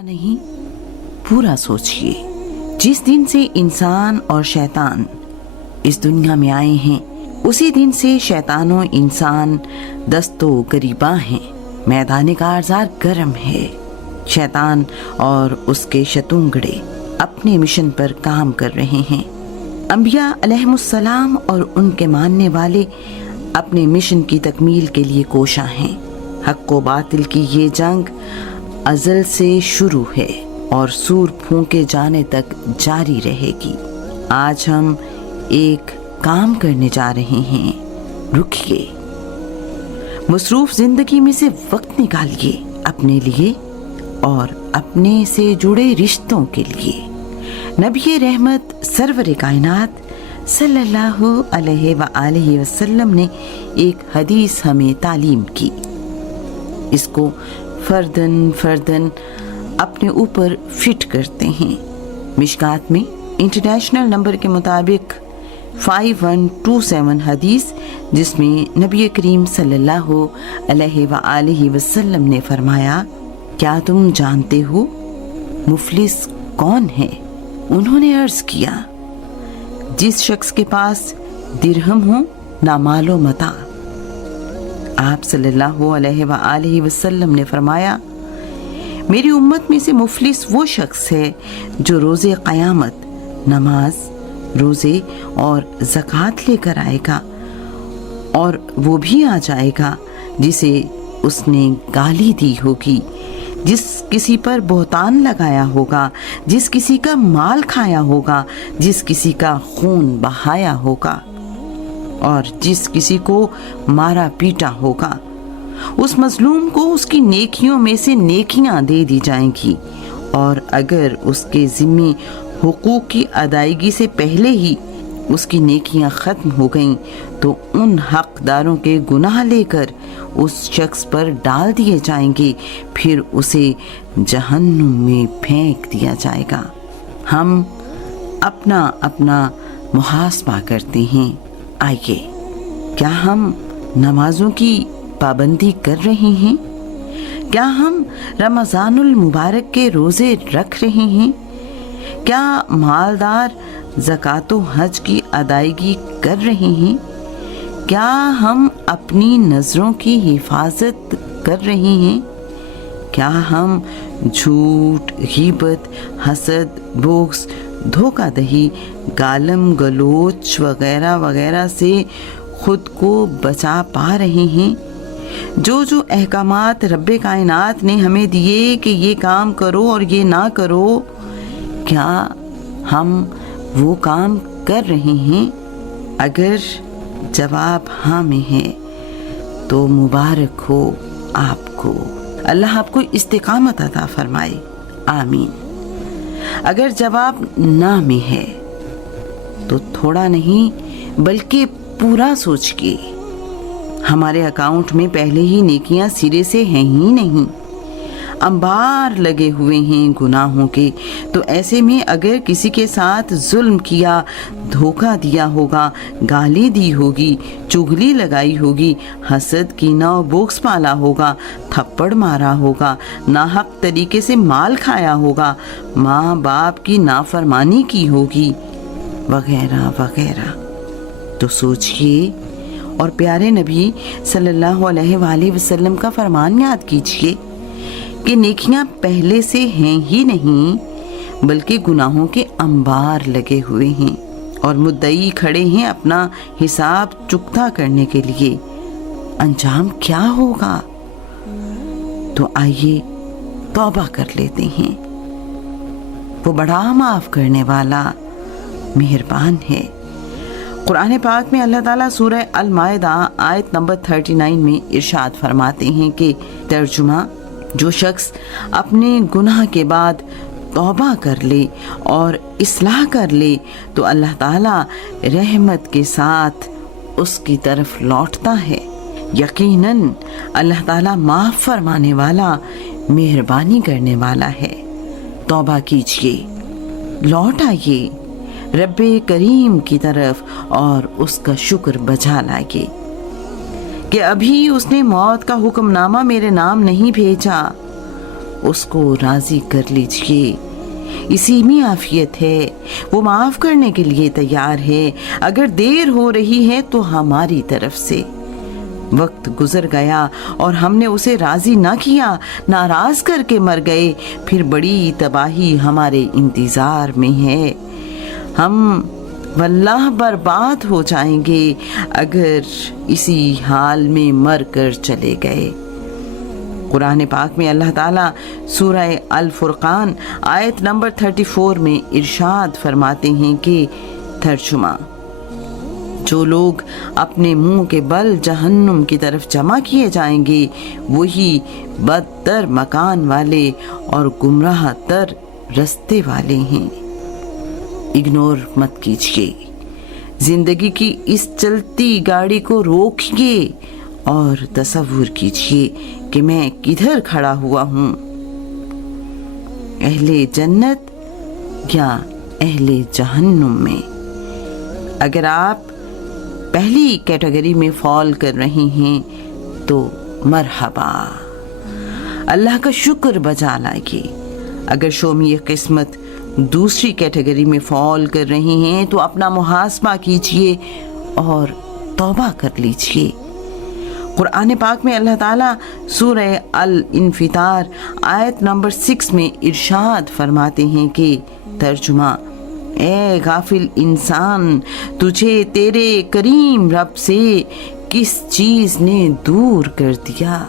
थोड़ा नहीं, पूरा सोचिए। जिस दिन से इंसान और शैतान इस दुनिया में आए हैं, उसी दिन से शैतान और इंसान दस्तो गरीबा हैं। मैदान कारज़ार गर्म है। शैतान और उसके शतुंगड़े अपने मिशन पर काम कर रहे हैं। अंबिया अलैहिमुस्सलाम और उनके मानने वाले अपने मिशन की तकमील के लिए कोशा हैं। हक़ व बातिल की ये जंग अज़ल से शुरू है और सूर फूंके जाने तक जारी रहेगी। आज हम एक काम करने जा रहे हैं, रुकिए। मसरूफ़ ज़िंदगी में से वक्त निकालिए अपने लिए और अपने से जुड़े रिश्तों के लिए। नबी रहमत सरवर कायनात सल्लल्लाहु अलैहि व आलिहि वसल्लम ने एक हदीस हमें तालीम की। इसको फर्दन अपने ऊपर फिट करते हैं। मिशकात में इंटरनेशनल नंबर के मुताबिक 5127 हदीस, जिसमें नबी करीम सल्लल्लाहु अलैहि व आलिहि वसल्लम ने फरमाया, क्या तुम जानते हो मुफलिस कौन है? उन्होंने अर्ज किया, जिस शख्स के पास दिरहम हो ना मालो मता। आप सल्लल्लाहु अलैहि व आलिहि वसल्लम ने फरमाया, मेरी उम्मत में से मुफलिस वो शख्स है जो रोज़े क़यामत नमाज, रोज़े और ज़कात लेकर आएगा और वो भी आ जाएगा जिसे उसने गाली दी होगी, जिस किसी पर बोहतान लगाया होगा, जिस किसी का माल खाया होगा, जिस किसी का खून बहाया होगा और जिस किसी को मारा पीटा होगा। उस मजलूम को उसकी नेकियों में से नेकियां दे दी जाएंगी और अगर उसके ज़िम्मे हुकूक की अदायगी से पहले ही उसकी नेकियां ख़त्म हो गईं तो उन हक़दारों के गुनाह लेकर उस शख्स पर डाल दिए जाएंगे, फिर उसे जहन्नुम में फेंक दिया जाएगा। हम अपना अपना मुहासबा करते हैं। आइए, क्या हम नमाजों की पाबंदी कर रहे हैं? क्या हम रमज़ानुल मुबारक के रोज़े रख रहे हैं? क्या मालदार ज़कातो हज की अदायगी कर रहे हैं? क्या हम अपनी नज़रों की हिफाजत कर रहे हैं? क्या हम झूठ, गीबत, हसद, बोक्स, धोखाधड़ी, गालम गलोच वगैरह वगैरह से खुद को बचा पा रहे हैं? जो अहकामात रब्बे कायनात ने हमें दिए कि ये काम करो और ये ना करो, क्या हम वो काम कर रहे हैं? अगर जवाब हाँ में है तो मुबारक हो आपको। अल्लाह आपको इस्तिकामत अता फरमाए, आमीन। अगर जवाब ना में है तो थोड़ा नहीं बल्कि पूरा सोच के, हमारे अकाउंट में पहले ही नेकियां सिरे से हैं ही नहीं, अंबार लगे हुए हैं गुनाहों के। तो ऐसे में अगर किसी के साथ जुल्म किया, धोखा दिया होगा, गाली दी होगी, चुगली लगाई होगी, हसद कीना और बोक्स पाला होगा, थप्पड़ मारा होगा, नाहक तरीके से माल खाया होगा, माँ बाप की नाफरमानी की होगी, वगैरह वगैरह, तो सोचिए और प्यारे नबी सल्लल्लाहु अलैहि वसल्लम का फरमान याद कीजिए कि नेकियां पहले से हैं ही नहीं बल्कि गुनाहों के अंबार लगे हुए हैं और मुद्दई खड़े हैं अपना हिसाब चुकता करने के लिए। अंजाम क्या होगा? तो आइए तौबा कर लेते हैं। वो बड़ा माफ करने वाला मेहरबान है। कुरान पाक में अल्लाह ताला सूरह अल-माइदा आयत नंबर 39 में इरशाद फरमाते हैं कि तर्जुमा, जो शख्स अपने गुनाह के बाद तौबा कर ले और इस्लाह कर ले तो अल्लाह ताला रहमत के साथ उसकी तरफ लौटता है। यकीनन अल्लाह ताला माफ़ फरमाने वाला, मेहरबानी करने वाला है। तौबा कीजिए, लौट आइए रब्बे करीम की तरफ और उसका शुक्र बजा लाइए कि अभी उसने मौत का हुक्मनामा मेरे नाम नहीं भेजा اس کو راضی کر لیجئے، اسی میں عافیت ہے، وہ معاف کرنے کے لیے تیار ہے۔ اگر دیر ہو رہی ہے تو ہماری طرف سے، وقت گزر گیا اور ہم نے اسے راضی نہ کیا، ناراض کر کے مر گئے، پھر بڑی تباہی ہمارے انتظار میں ہے۔ ہم واللہ برباد ہو جائیں گے اگر اسی حال میں مر کر چلے گئے۔ قرآن پاک میں اللہ تعالیٰ سورہ الفرقان آیت نمبر 34 میں ارشاد فرماتے ہیں کہ ترجمہ: جو لوگ اپنے منہ کے بل جہنم کی طرف جمع کیے جائیں گے وہی بدتر مکان والے اور گمراہ تر رستے والے ہیں۔ اگنور مت کیجیے، زندگی کی اس چلتی گاڑی کو روکیے اور تصور کیجیے کہ میں کدھر کھڑا ہوا ہوں، اہل جنت یا اہل جہنم میں۔ اگر آپ پہلی کیٹیگری میں فال کر رہے ہیں تو مرحبا، اللہ کا شکر بجا لائیے۔ اگر شومی قسمت دوسری کیٹیگری میں فال کر رہے ہیں تو اپنا محاسبہ کیجئے اور توبہ کر لیجئے۔ قرآن پاک میں اللہ تعالیٰ سورہ الانفطار آیت نمبر 6 میں ارشاد فرماتے ہیں کہ ترجمہ: اے غافل انسان، تجھے تیرے کریم رب سے کس چیز نے دور کر دیا؟